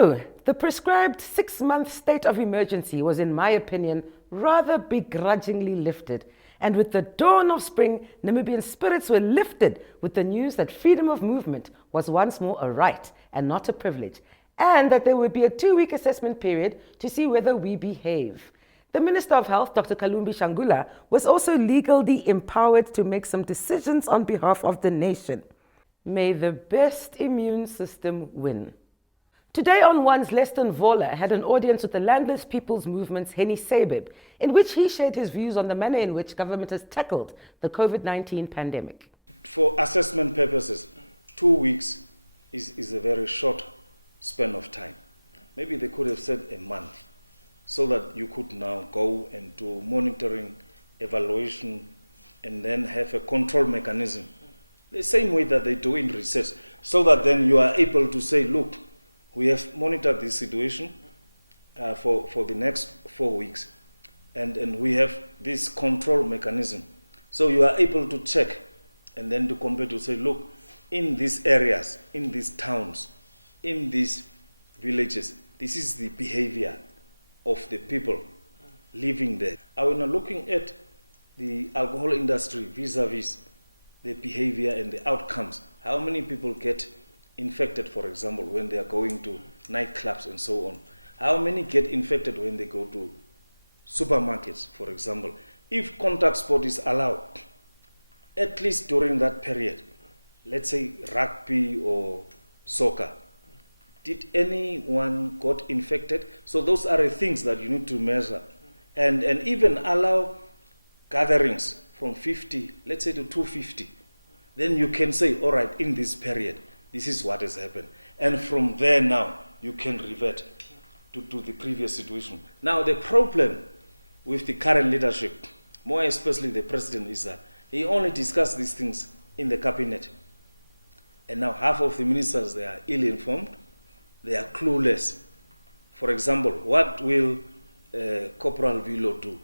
So, the prescribed 6-month state of emergency was, in my opinion, rather begrudgingly lifted. And with the dawn of spring, Namibian spirits were lifted with the news that freedom of movement was once more a right and not a privilege, and that there would be a 2-week assessment period to see whether we behave. The Minister of Health, Dr. Kalumbi Shangula, was also legally empowered to make some decisions on behalf of the nation. May the best immune system win. Today on One's Leston Vola had an audience with the Landless People's Movement's Henny Seibeb, in which he shared his views on the manner in which government has tackled the COVID-19 pandemic. For assessment purposes, 2 weeks is a very short span of time. Maybe they could have said a month, so that you could now go and do monitoring, evaluation, and then have a control mechanism. The same way that they do in research, so that then you are able to say, look, we have monitored this situation for the next 4 weeks, and we have this control mechanism. So you are able to check and then to compare to say, look, in these areas, in these towns, in these villages, this is the behavior of the people living there. Are we now looking at the alcohol industry vis-a-vis the behavior and the outcomes? How many people get infected, for example, when they are going to nightclubs and so on? How many get infected when they go to supermarkets, for example? If contact sport is allowed, at least during that period, let's say rugby or soccer, did anyone got infected? So those are the things that you need to measure. And even allow gatherings from 50, let's say to 250. Then you can say, all right, in this period, this is what has happened. And from there now, you can revert to the previous situation. Now, the problem with the current leadership, more especially the president, is that he only discussed these things in the cabinet. And now half of the ministers, they are ill-informed, they are clueless. For example, what will Corporal Vilo do?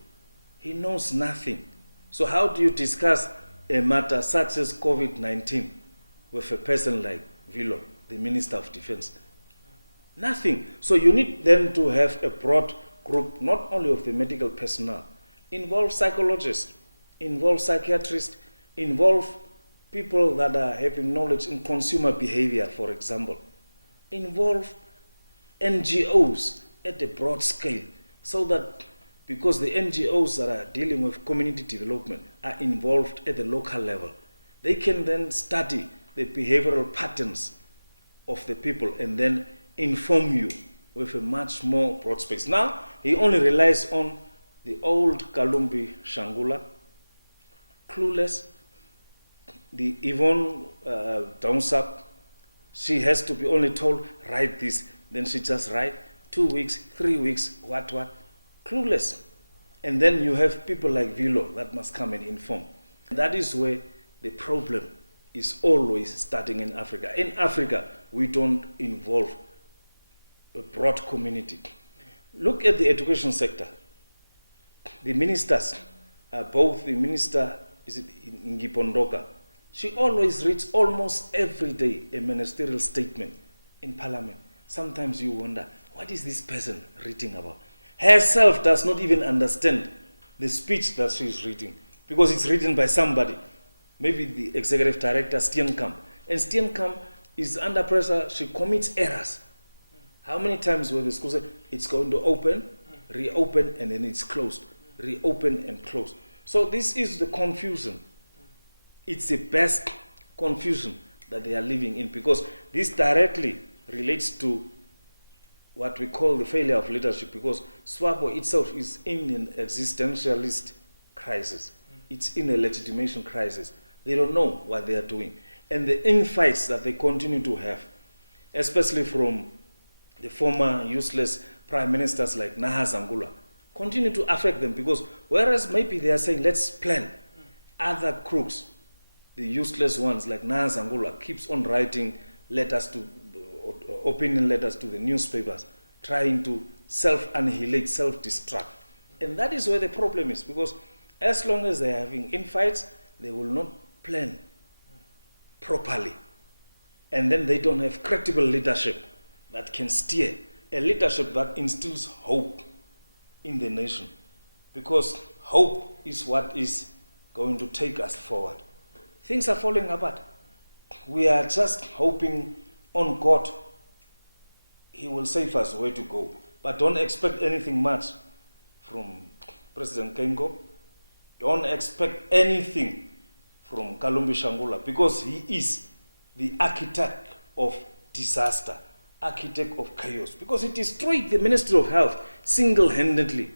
He knows nothing. So how do you discuss a matter such as COVID-19 with a person like Vilo, the Minister of Defense? Nothing. So you need then to have a broad group, not only of the medical personnel, involve psychologists, involve psychiatrists, involve people that are having knowledge in consumer behavior, for example, involve NGOs at a broad scale, so that because the NGOs that are dealing with community development are involved at the local level, they can then study the behavioral patterns of the people and then inform you with a much more broad space. Now, he only relies on the old Kalumbi Shangula, clueless, the Yvonne Downsap. She has to be only told, write this, then she just write 2 weeks, 3 weeks, what, clueless. And then you have people like Vilo that must come and inform. That is where the problem is always starting in Africa. In Africa, we don't involve a broad community. Look at the education sector. The ministers, both the minister, is it Ngipondoka, she always reads almost every day a ministerial statement in parliament. Sometimes you wonder, what is this person reading about? Herself does not even understand the speech that she is reading, because it's written by somebody, maybe the executive director, Steenkamp. And Steenkamp is under pressure, she commits errors. How many times will the school say, it's going to open, reopen, and then it's closed, reopen and close. So this is the confusion. It's the best confusion that they are living in, because this directly relates to what we call the failure of leadership, because SWAPO itself is in an existentialist crisis. It's in a legitimation crisis. They don't know what they are doing. And the infights that they continue to have, especially from the former useless prime ministers like Nahazangula, continue to affect them, because whereas maybe they are saying, let's plan, other crooks, the useless ones like Nahazangula, keeps on writing letters to, opinion letters to the newspapers, trying to self-annihilate, self-destruct. And that is where the problem is, because as long as they are having infights, they will not plan properly. And then they don't have credible leadership that can steer a leadership that instills hope in the nation, because hope is what is going to take us forward. Things are falling apart. We are just hoping on God. He will save us where to go. But don't expect anything much from President Kengo. Don't expect anything from Kalumbi Shangula, because he is the architect of disaster, architect of chaos, because he destroyed the Ministry of Health single-handedly,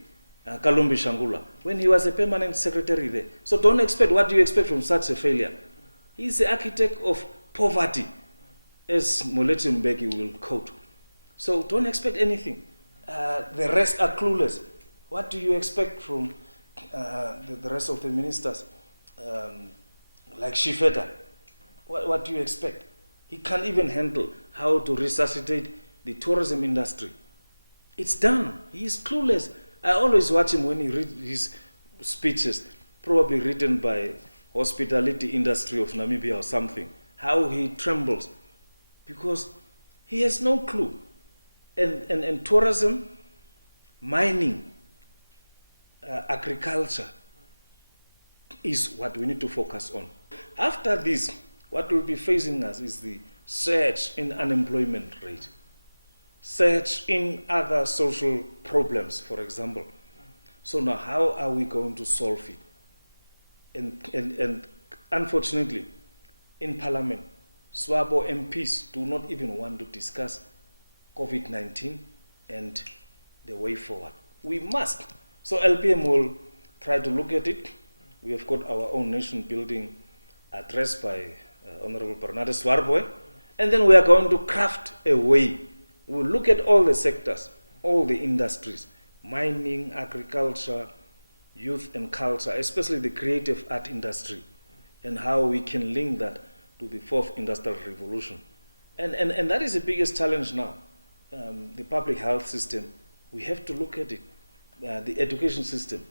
Kalumbi Shangula, when he was a permanent secretary there. So don't expect, what do you expect from such a failure? He's the architect of poverty, as Molechi Mbeki will quote. So don't expect anything. The rest are clueless. What do you expect from the rest of the ministers? Like Shifeta, what do you expect? He can't even handle how to resuscitate the tourism industry. It's done. He is clueless. I always watch him when he reads his speeches, probably written by hospitality industry of Namibia or something, how he trembles, because he has no clue. And tourism, mining, agriculture is what we need to focus on. After this, what will be facing us is the surge in unemployment rate, surge in other social problems, for example. So now how are we going to solve it? And unfortunately, in Parliament, Swabo MPs do not even want to discuss COVID-19 and the way forward. We must. So LPM will try to look at it. We have got our own nation building address by Honorable Bernardo Swarboy, and then we are going to craft a way. We'll look at all the sectors, all the industries, mining, agriculture, youth and culture, especially the creative art industry, and how we can link that to the fourth industrial revolution. And that is the biggest challenge now. The public health system, we have to look at it. The education system,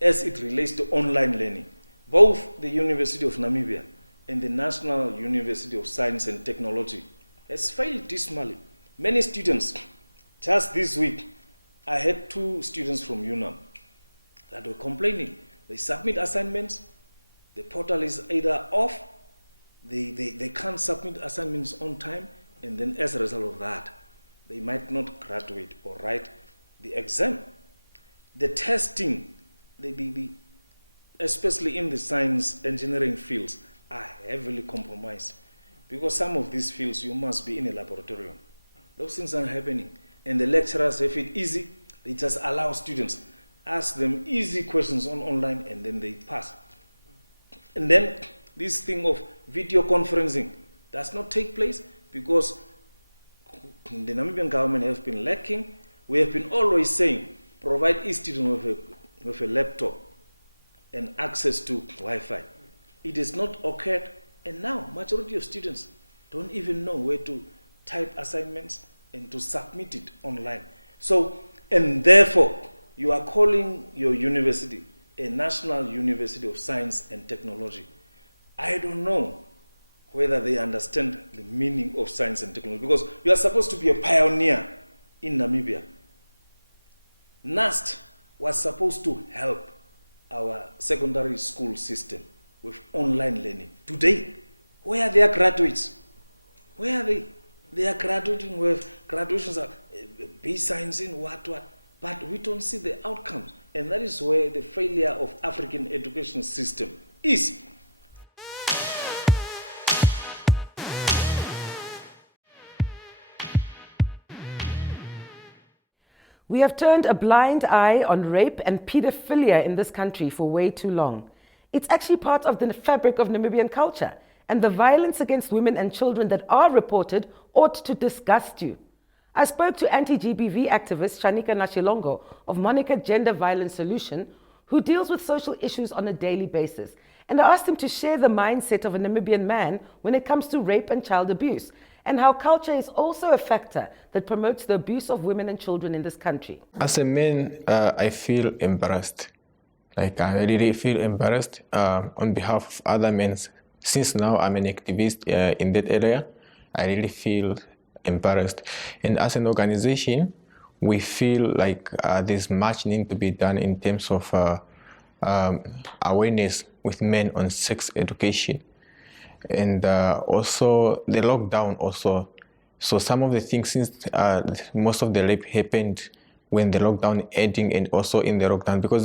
as it relates to online learning. Both the University of Namibia and the National University of Science and Technology has failed dismally. Many students, just this week, I had 2 students from UNAM that were complaining. They submit assignments, the portal is either off, they can't submit assignments on time, and then as a result of that, they might not graduate or write the exam. The testing, especially in the science engineering fields, are heavily compromised, because some of these fields you must be in a laboratorium. Those things are happening, and the lecturers have it easy. They just allow students, ask them easy questions online, and then they pass. And then this thing of video conferencing does not take place, because the Namibian government has been lacking. We have been always saying, provide each student with a laptop and access to Wi-Fi. It has not occurred, and now majority of students don't even know where to type assignments and to submit it online. So, and therefore, you are calling your university a National University of Science and Technology. I don't know whether they understand the meaning of science and technology, because you are supposed to be a pioneer in Namibia. NAST was supposed to help our secondary school system with online learning. Today, where are their graduates? Where are they? They are graduating with graduations of B science in what, but we don't see the outcomes. And that is where the failure of African education system is. We have turned a blind eye on rape and pedophilia in this country for way too long. It's actually part of the fabric of Namibian culture, and the violence against women and children that are reported ought to disgust you. I spoke to anti-GBV activist Shaanika Nashilongo of Monica Gender Violence Solution, who deals with social issues on a daily basis, and I asked him to share the mindset of a Namibian man when it comes to rape and child abuse, and how culture is also a factor that promotes the abuse of women and children in this country. As a man, I feel embarrassed. I really feel embarrassed on behalf of other men. Since now I'm an activist in that area, I really feel embarrassed. And as an organization, we feel like there's much need to be done in terms of awareness with men on sex education. And also the lockdown also. So some of the things, since most of the rape happened when the lockdown ending and also in the lockdown, because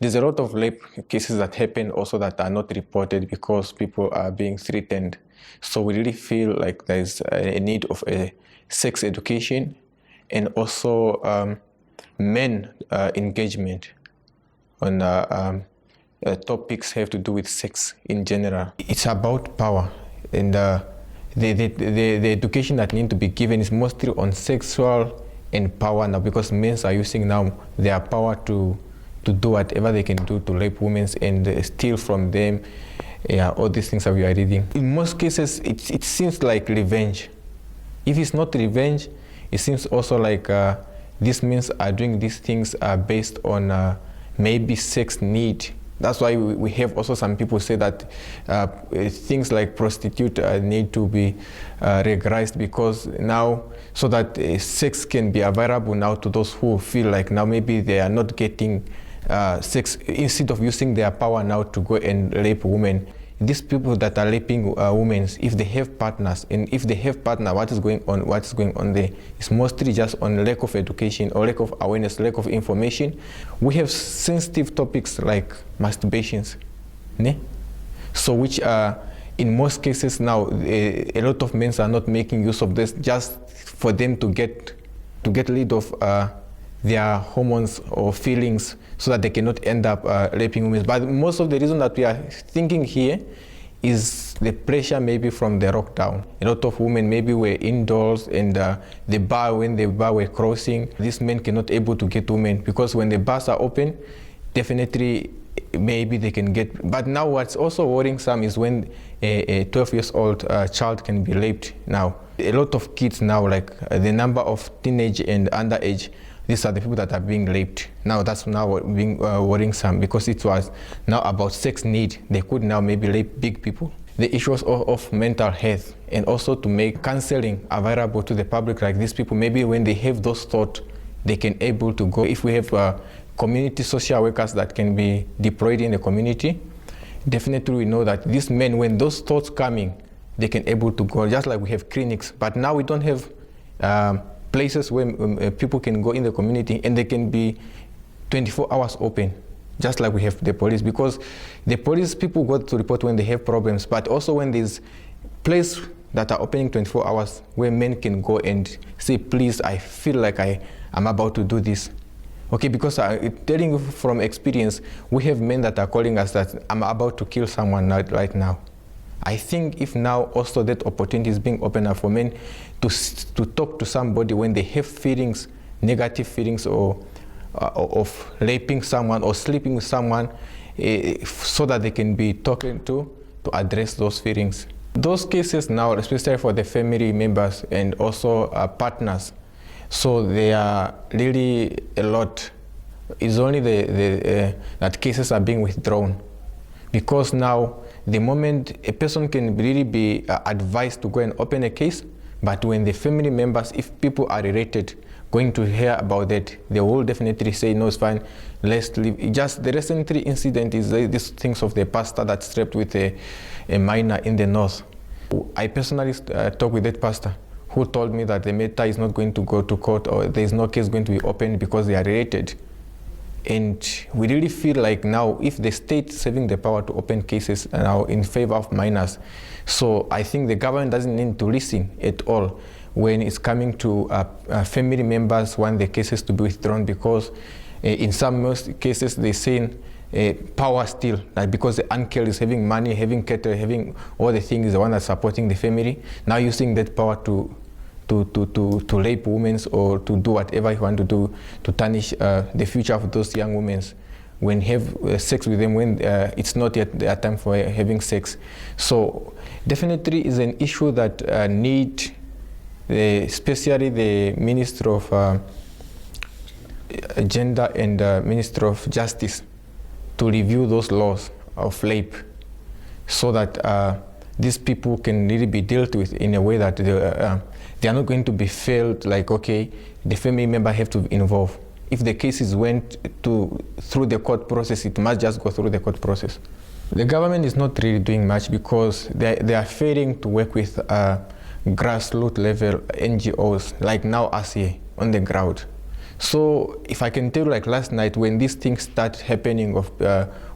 there's a lot of rape cases that happen also that are not reported because people are being threatened. So we really feel like there's a need of a sex education and also men engagement on topics have to do with sex in general. It's about power, and the education that needs to be given is mostly on sexual and power now, because men are using now their power to do whatever they can do to rape women and steal from them. Yeah, all these things that we are reading. In most cases, it seems like revenge. If it's not revenge, it seems also like these men are doing these things based on maybe sex need. That's why we have also some people say that things like prostitute need to be regularized, because now, so that sex can be available now to those who feel like now maybe they are not getting sex, instead of using their power now to go and rape women. These people that are raping women, if they have partners, and if they have partner, what is going on there? It's mostly just on lack of education or lack of awareness, lack of information. We have sensitive topics like masturbations, ne? So which in most cases now, a lot of men are not making use of this just for them to get rid of their hormones or feelings, so that they cannot end up raping women. But most of the reason that we are thinking here is the pressure maybe from the lockdown. A lot of women maybe were indoors, and when the bar were closing, these men cannot able to get women, because when the bars are open, definitely maybe they can get. But now what's also worrying some is when a 12-year-old child can be raped now. A lot of kids now, like the number of teenage and underage, these are the people that are being raped. Now that's now being worrisome, because it was now about sex need. They could now maybe rape big people. The issues of mental health, and also to make counseling available to the public, like these people, maybe when they have those thoughts, they can able to go. If we have community social workers that can be deployed in the community, definitely we know that these men, when those thoughts coming, they can able to go, just like we have clinics. But now we don't have places where people can go in the community and they can be 24 hours open, just like we have the police, because the police people go to report when they have problems, but also when there's places that are opening 24 hours where men can go and say, please, I feel like I'm about to do this. Okay, because I'm telling you from experience, we have men that are calling us that I'm about to kill someone right now. I think if now also that opportunity is being opened up for men to talk to somebody when they have feelings, negative feelings, or of raping someone or sleeping with someone, so that they can be talking to address those feelings. Those cases now, especially for the family members and also partners, so they are really a lot. It's only that cases are being withdrawn, because now the moment a person can really be advised to go and open a case, but when the family members, if people are related, going to hear about that, they will definitely say, no, it's fine, let's leave. Just the recent incident is these things of the pastor that slept with a minor in the north. I personally talked with that pastor who told me that the matter is not going to go to court, or there is no case going to be opened because they are related. And we really feel like now, if the state is having the power to open cases now in favor of minors, so I think the government doesn't need to listen at all when it's coming to family members want the cases to be withdrawn, because in most cases they say power still, like because the uncle is having money, having cattle, having all the things, the one that's supporting the family, now using that power to rape women or to do whatever you want to do to tarnish the future of those young women when have sex with them when it's not yet their time for having sex. So definitely is an issue that need especially the Minister of Gender and Minister of Justice to review those laws of rape, so that these people can really be dealt with in a way that they are not going to be felt like, okay, the family member have to be involved. If the cases went through the court process, it must just go through the court process. The government is not really doing much because they are failing to work with grassroots level NGOs, like now us here on the ground. So if I can tell you, like last night when these things start happening of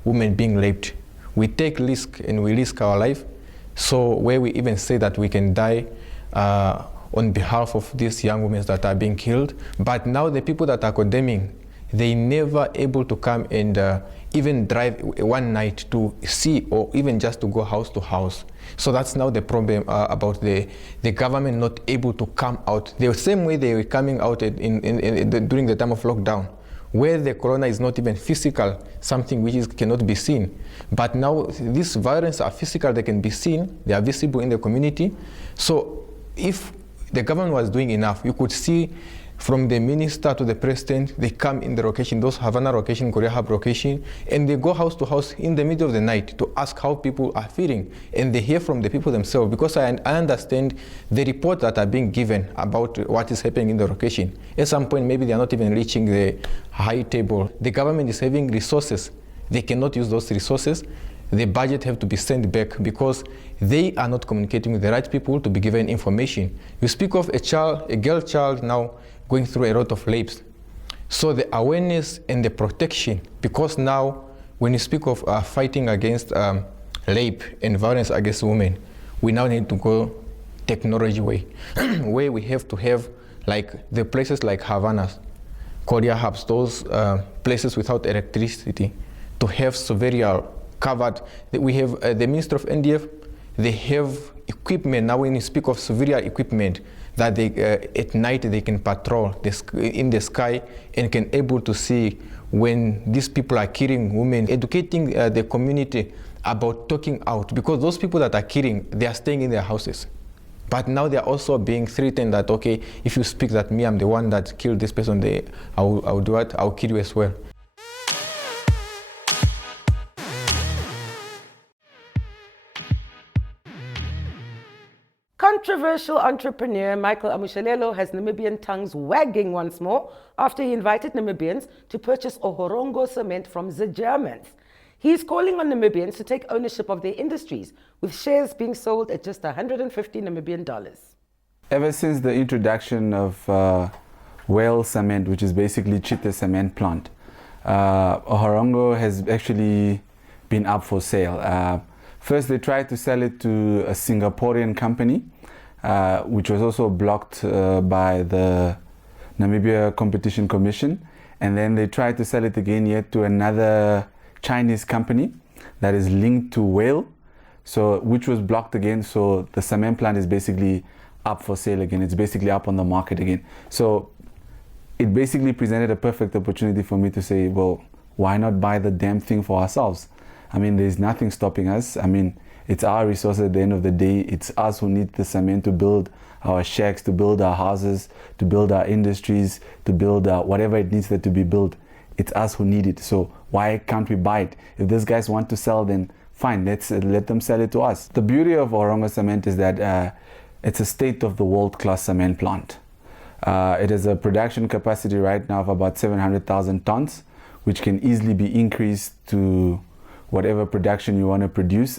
women being raped, we take risk and we risk our life. So where we even say that we can die on behalf of these young women that are being killed. But now the people that are condemning, they never able to come and even drive one night to see or even just to go house to house. So that's now the problem about the government not able to come out the same way they were coming out during the time of lockdown, where the corona is not even physical, something which cannot be seen. But now these violence are physical, they can be seen, they are visible in the community. So if the government was doing enough, you could see from the minister to the president, they come in the location, those Havana location, Korea Hub location, and they go house to house in the middle of the night to ask how people are feeling. And they hear from the people themselves, because I understand the reports that are being given about what is happening in the location. At some point, maybe they are not even reaching the high table. The government is having resources. They cannot use those resources. The budget have to be sent back because they are not communicating with the right people to be given information. You speak of a girl child now going through a lot of rapes. So the awareness and the protection, because now when you speak of fighting against rape and violence against women, we now need to go technology way, where we have to have like the places like Havana, Korea hubs, those places without electricity, to have several covered. We have the Minister of NDF, they have equipment. Now when you speak of severe equipment, that they, at night they can patrol in the sky and can able to see when these people are killing women, educating the community about talking out, because those people that are killing, they are staying in their houses. But now they are also being threatened that, okay, if you speak that me, I'm the one that killed this person, I'll do it, I'll kill you as well. Controversial entrepreneur Michael Amushelelo has Namibian tongues wagging once more after he invited Namibians to purchase Ohorongo Cement from the Germans. He's calling on Namibians to take ownership of their industries, with shares being sold at just 150 Namibian dollars. Ever since the introduction of whale cement, which is basically cheetah cement plant, Ohorongo has actually been up for sale. First, they tried to sell it to a Singaporean company, which was also blocked by the Namibia Competition Commission. And then they tried to sell it again yet to another Chinese company that is linked to whale, so which was blocked again. So the cement plant is basically up for sale again. It's basically up on the market again. So it basically presented a perfect opportunity for me to say, well, why not buy the damn thing for ourselves? I mean, there's nothing stopping us. I mean, it's our resource at the end of the day. It's us who need the cement to build our shacks, to build our houses, to build our industries, to build whatever it needs to be built. It's us who need it. So why can't we buy it? If these guys want to sell, then fine, let them sell it to us. The beauty of Ohorongo Cement is that it's a state-of-the-world-class cement plant. It has a production capacity right now of about 700,000 tons, which can easily be increased to whatever production you want to produce.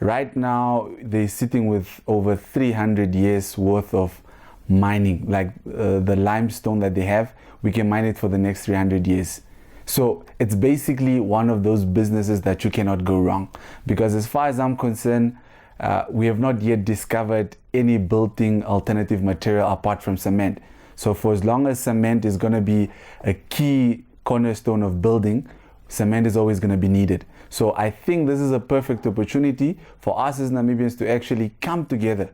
Right now, they're sitting with over 300 years worth of mining. Like the limestone that they have, we can mine it for the next 300 years. So it's basically one of those businesses that you cannot go wrong. Because as far as I'm concerned, we have not yet discovered any built-in alternative material apart from cement. So for as long as cement is going to be a key cornerstone of building, cement is always going to be needed. So I think this is a perfect opportunity for us as Namibians to actually come together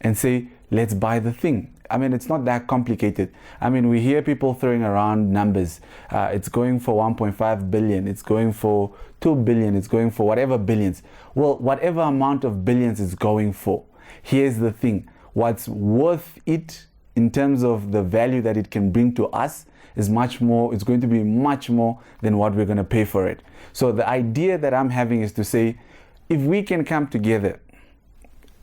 and say, let's buy the thing. I mean, it's not that complicated. I mean, we hear people throwing around numbers. It's going for 1.5 billion. It's going for 2 billion. It's going for whatever billions. Well, whatever amount of billions it's going for, here's the thing. What's worth it in terms of the value that it can bring to us is much more. It's going to be much more than what we're going to pay for it. So the idea that I'm having is to say, if we can come together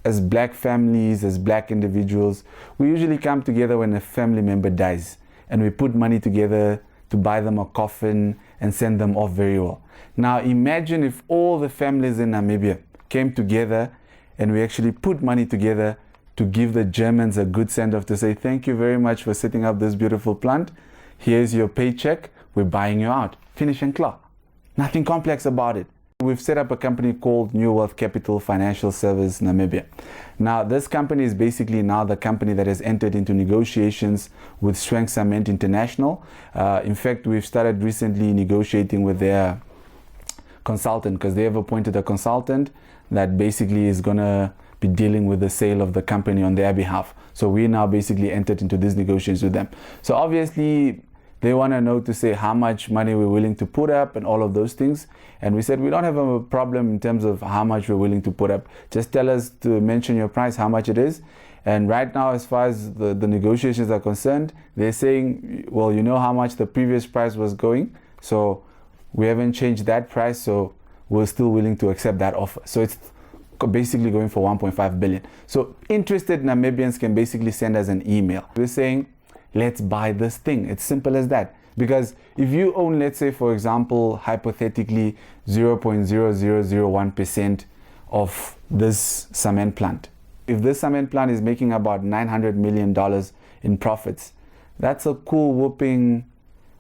as black families, as black individuals, we usually come together when a family member dies, and we put money together to buy them a coffin and send them off very well. Now imagine if all the families in Namibia came together and we actually put money together to give the Germans a good send-off, to say thank you very much for setting up this beautiful plant. Here's your paycheck, we're buying you out. Finish and clear. Nothing complex about it. We've set up a company called New Wealth Capital Financial Service Namibia. Now this company is basically now the company that has entered into negotiations with Strength Cement International. In fact, we've started recently negotiating with their consultant, because they have appointed a consultant that basically is going to be dealing with the sale of the company on their behalf. So we now basically entered into these negotiations with them. So obviously they want to know, to say how much money we're willing to put up and all of those things. And we said we don't have a problem in terms of how much we're willing to put up. Just tell us to mention your price, how much it is. And right now, as far as the negotiations are concerned, they're saying, well, you know how much the previous price was going. So we haven't changed that price. So we're still willing to accept that offer. So it's basically going for 1.5 billion. So interested Namibians can basically send us an email. We're saying, let's buy this thing. It's simple as that. Because if you own, let's say, for example, hypothetically 0.0001% of this cement plant. If this cement plant is making about $900 million in profits, that's a cool whooping,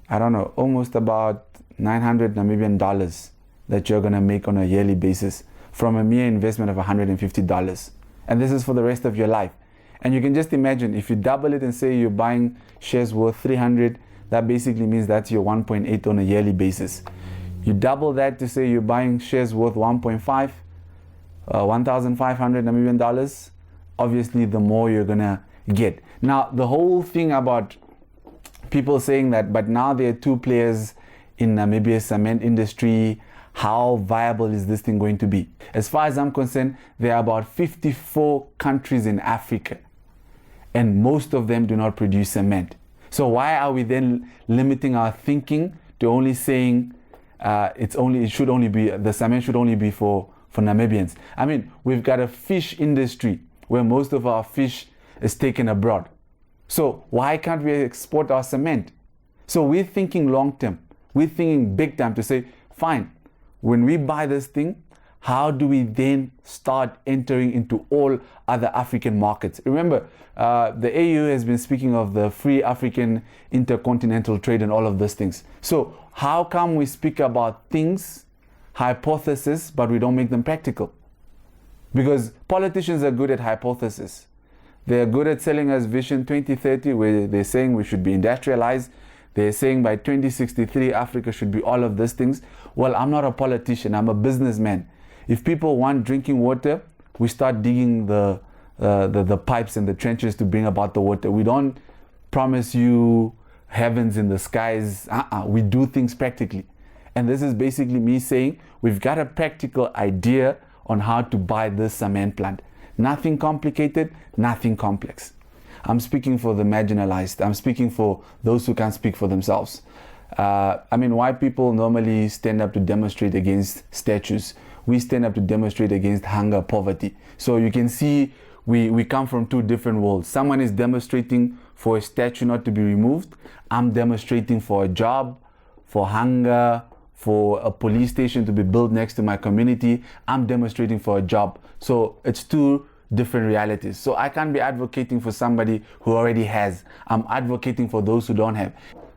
I don't know, almost about 900 Namibian dollars that you're going to make on a yearly basis from a mere investment of $150. And this is for the rest of your life. And you can just imagine, if you double it and say you're buying shares worth 300, that basically means that's your 1.8 on a yearly basis. You double that to say you're buying shares worth 1.5, 1,500 Namibian dollars. Obviously, the more you're gonna get. Now, the whole thing about people saying that, but now there are two players in Namibia's cement industry, how viable is this thing going to be? As far as I'm concerned, there are about 54 countries in Africa, and most of them do not produce cement. So why are we then limiting our thinking to only saying the cement should only be for Namibians? I mean, we've got a fish industry where most of our fish is taken abroad. So why can't we export our cement? So we're thinking long term. We're thinking big time to say, fine, when we buy this thing, how do we then start entering into all other African markets? Remember, the AU has been speaking of the free African intercontinental trade and all of those things. So how come we speak about things, hypotheses, but we don't make them practical? Because politicians are good at hypothesis. They're good at selling us Vision 2030, where they're saying we should be industrialized. They're saying by 2063, Africa should be all of these things. Well, I'm not a politician, I'm a businessman. If people want drinking water, we start digging the pipes and the trenches to bring about the water. We don't promise you heavens in the skies. We do things practically. And this is basically me saying we've got a practical idea on how to buy this cement plant. Nothing complicated, nothing complex. I'm speaking for the marginalized. I'm speaking for those who can't speak for themselves. I mean, white people normally stand up to demonstrate against statues. We stand up to demonstrate against hunger, poverty. So you can see we come from two different worlds. Someone is demonstrating for a statue not to be removed. I'm demonstrating for a job, for hunger, for a police station to be built next to my community. I'm demonstrating for a job. So it's two different realities. So I can't be advocating for somebody who already has. I'm advocating for those who don't have.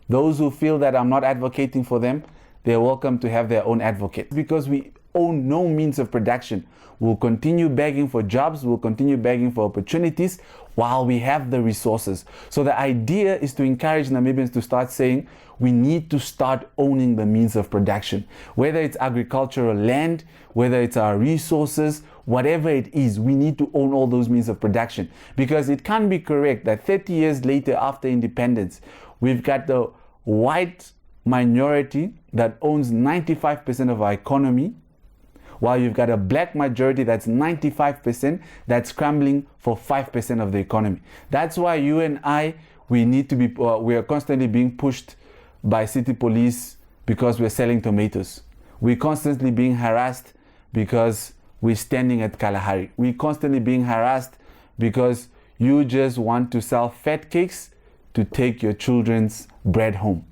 Those who feel that I'm not advocating for them, they're welcome to have their own advocate. Because we own no means of production. We'll continue begging for jobs, we'll continue begging for opportunities while we have the resources. So the idea is to encourage Namibians to start saying, we need to start owning the means of production. Whether it's agricultural land, whether it's our resources, whatever it is, we need to own all those means of production. Because it can't be correct that 30 years later after independence, we've got the white minority that owns 95% of our economy, while you've got a black majority that's 95% that's scrambling for 5% of the economy. That's why you and I, we are constantly being pushed by city police because we're selling tomatoes. We're constantly being harassed because we're standing at Kalahari. We're constantly being harassed because you just want to sell fat cakes to take your children's bread home.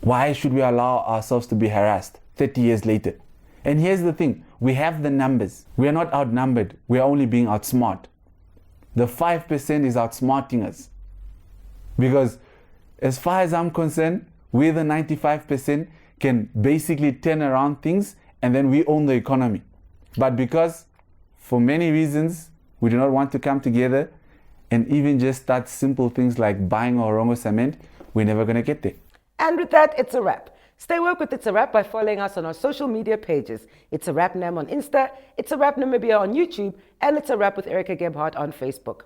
Why should we allow ourselves to be harassed 30 years later? And here's the thing, we have the numbers. We are not outnumbered, we are only being outsmart. The 5% is outsmarting us. Because as far as I'm concerned, we the 95% can basically turn around things and then we own the economy. But because for many reasons, we do not want to come together and even just start simple things like buying Ohorongo Cement, we're never going to get there. And with that, it's a wrap. Stay woke with It's a Wrap by following us on our social media pages. It's a Wrap Nam on Insta, It's a Wrap Namibia on YouTube, and It's a Wrap with Erica Gebhardt on Facebook.